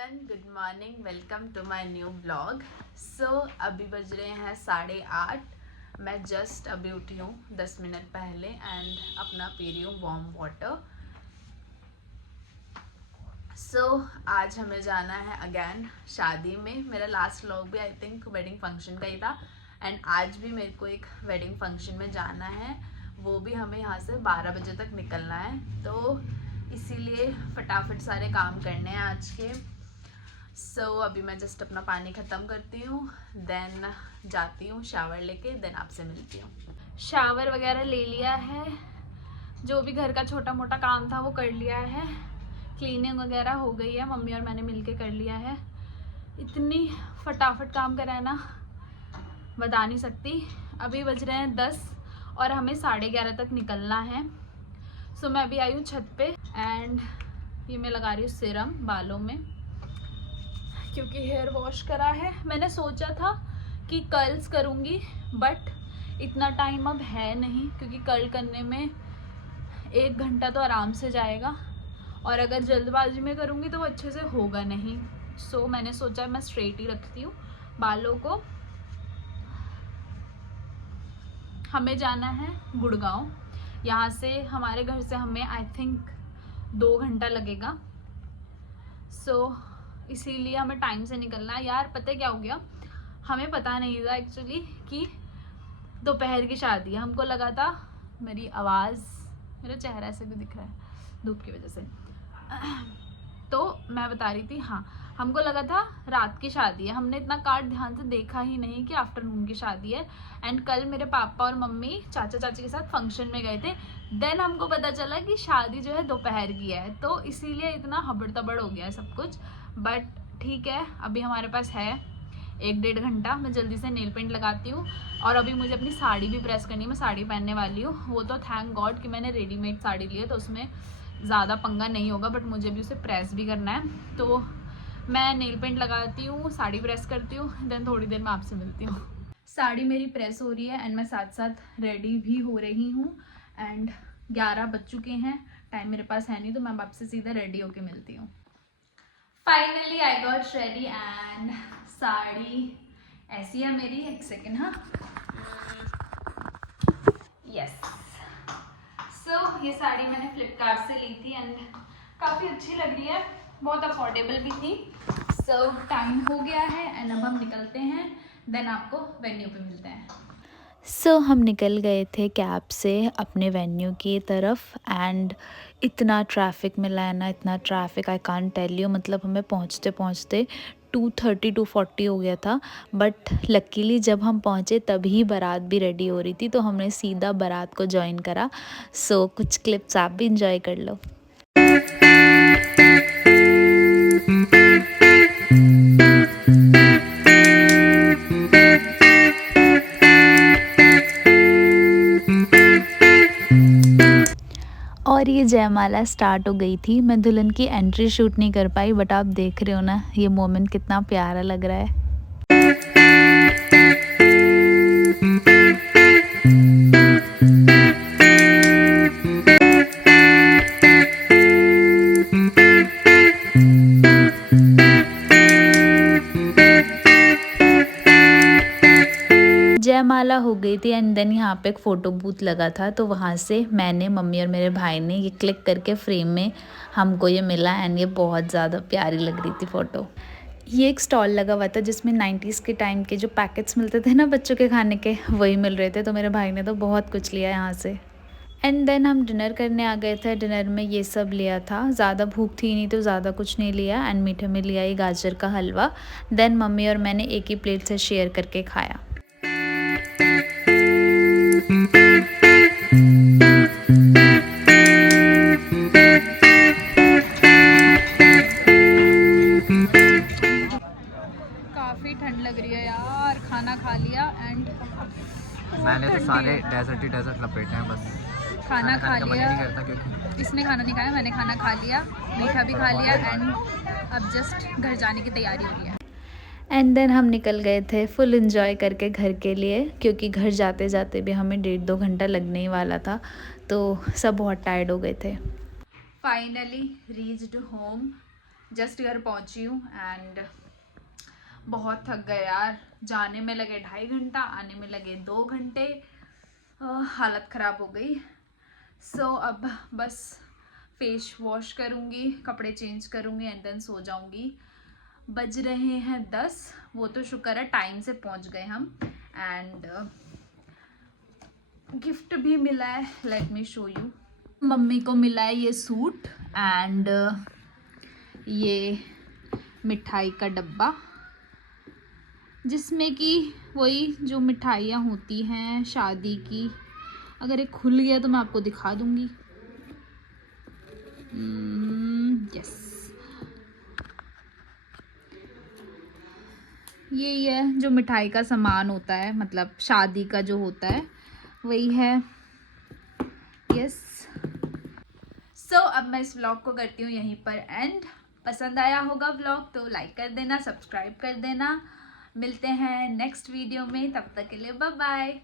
Everyone, good morning, welcome to my new blog. अभी बज रहे हैं 8:30। मैं जस्ट अभी उठी हूँ 10 मिनट पहले एंड अपना पी रही हूँ वार्म वाटर। आज हमें जाना है अगेन शादी में। मेरा लास्ट व्लॉग भी आई थिंक वेडिंग फंक्शन का ही था एंड आज भी मेरे को एक वेडिंग फंक्शन में जाना है। वो भी हमें यहाँ से 12 बजे तक निकलना है, तो इसीलिए फटाफट सारे काम करने हैं आज के। अभी मैं जस्ट अपना पानी ख़त्म करती हूँ, देन जाती हूँ शावर लेके, देन आपसे मिलती हूँ। शावर वगैरह ले लिया है, जो भी घर का छोटा मोटा काम था वो कर लिया है, क्लीनिंग वगैरह हो गई है, मम्मी और मैंने मिलके कर लिया है। इतनी फटाफट काम करा है ना, बता नहीं सकती। अभी बज रहे हैं 10 और हमें 11:30 तक निकलना है। मैं अभी आई हूँ छत पे एंड ये मैं लगा रही हूँ सीरम बालों में, क्योंकि हेयर वॉश करा है। मैंने सोचा था कि कर्ल्स करूँगी, बट इतना टाइम अब है नहीं, क्योंकि कर्ल करने में 1 घंटा तो आराम से जाएगा और अगर जल्दबाजी में करूँगी तो वो अच्छे से होगा नहीं। मैंने सोचा मैं स्ट्रेट ही रखती हूँ बालों को। हमें जाना है गुड़गांव, यहाँ से हमारे घर से हमें आई थिंक 2 घंटा लगेगा। इसीलिए हमें टाइम से निकलना है। यार पता है क्या हो गया, हमें पता नहीं था एक्चुअली कि दोपहर की शादी है। हमको लगा था, मेरी आवाज़, मेरा चेहरा ऐसे भी दिख रहा है धूप की वजह से, तो मैं बता रही थी, हाँ हमको लगा था रात की शादी है। हमने इतना कार्ड ध्यान से देखा ही नहीं कि आफ्टरनून की शादी है। एंड कल मेरे पापा और मम्मी चाचा चाची के साथ फंक्शन में गए थे, देन हमको पता चला कि शादी जो है दोपहर की है, तो इसीलिए इतना हबड़ तबड़ हो गया है सब कुछ। बट ठीक है, अभी हमारे पास है 1-1.5 घंटा। मैं जल्दी से नेल पेंट लगाती हूँ और अभी मुझे अपनी साड़ी भी प्रेस करनी है। मैं साड़ी पहनने वाली हूँ। वो तो थैंक गॉड कि मैंने रेडीमेड साड़ी ली है, तो उसमें ज़्यादा पंगा नहीं होगा, बट मुझे भी उसे प्रेस भी करना है। तो मैं नेल पेंट लगाती हूँ, साड़ी प्रेस करती हूँ, देन थोड़ी देर में आपसे मिलती हूँ। साड़ी मेरी प्रेस हो रही है एंड मैं साथ साथ रेडी भी हो रही हूँ एंड 11 बज चुके हैं। टाइम मेरे पास है नहीं, तो मैं आपसे सीधा रेडी होके मिलती हूँ। Finally I got ready and sari ऐसी है मेरी। एक सेकेंड, हाँ, यस। ये साड़ी मैंने फ्लिपकार्ट से ली थी एंड काफ़ी अच्छी लग रही है, बहुत अफोर्डेबल भी थी। टाइम हो गया है एंड अब हम निकलते हैं, देन आपको वेन्यू पे मिलते हैं। हम निकल गए थे कैब से अपने वेन्यू की तरफ एंड इतना ट्रैफिक मिला है ना, इतना traffic I can't tell you. मतलब हमें पहुंचते पहुंचते 2:30 2:40 हो गया था, बट लकीली जब हम पहुंचे तभी बारात भी रेडी हो रही थी, तो हमने सीधा बारात को ज्वाइन करा। कुछ क्लिप्स आप भी इंजॉय कर लो। और ये जयमाला स्टार्ट हो गई थी। मैं दुल्हन की एंट्री शूट नहीं कर पाई, बट आप देख रहे हो ना ये मोमेंट कितना प्यारा लग रहा है। जयमाला हो गई थी एंड देन यहाँ पे एक फ़ोटो बूथ लगा था, तो वहाँ से मैंने, मम्मी और मेरे भाई ने ये क्लिक करके फ्रेम में हमको ये मिला एंड ये बहुत ज़्यादा प्यारी लग रही थी फ़ोटो। ये एक स्टॉल लगा हुआ था जिसमें 90s के टाइम के जो पैकेट्स मिलते थे ना बच्चों के खाने के, वही मिल रहे थे, तो मेरे भाई ने तो बहुत कुछ लिया यहाँ से। एंड देन हम डिनर करने आ गए थे। डिनर में ये सब लिया था, ज़्यादा भूख थी नहीं तो ज़्यादा कुछ नहीं लिया। एंड मीठे में लिया ये गाजर का हलवा, देन मम्मी और मैंने एक ही प्लेट से शेयर करके खाया। काफ़ी ठंड लग रही है यार। खाना खा लिया एंड मैंने तो सारे डेजर्ट ही डेजर्ट लपेटे हैं बस। खाना खा लिया, नहीं करता क्योंकि इसने खाना नहीं खाया, मैंने खाना खा लिया, मीठा भी खा लिया एंड अब जस्ट घर जाने की तैयारी हो रही है। एंड देन हम निकल गए थे फुल एंजॉय करके घर के लिए, क्योंकि घर जाते जाते भी हमें 1.5-2 घंटा लगने ही वाला था, तो सब बहुत टायर्ड हो गए थे। फाइनली रीच्ड होम जस्ट घर पहुंची हूँ एंड बहुत थक गए यार। जाने में लगे 2.5 घंटा, आने में लगे 2 घंटे। हालत ख़राब हो गई। सो अब बस फेस वॉश करूँगी, कपड़े चेंज करूँगी एंड देन सो जाऊँगी। बज रहे हैं 10। वो तो शुक्र है टाइम से पहुँच गए हम। एंड गिफ्ट भी मिला है, let me show you. Mummy को मिला है ये सूट एंड ये मिठाई का डब्बा, जिसमें कि वही जो मिठाइयाँ होती हैं शादी की। अगर एक खुल गया तो मैं आपको दिखा दूंगी। यस, ये है जो मिठाई का सामान होता है, मतलब शादी का जो होता है वही है। यस। सो अब मैं इस व्लॉग को करती हूँ यहीं पर एंड। पसंद आया होगा व्लॉग तो लाइक कर देना, सब्सक्राइब कर देना। मिलते हैं नेक्स्ट वीडियो में, तब तक के लिए बाय बाय।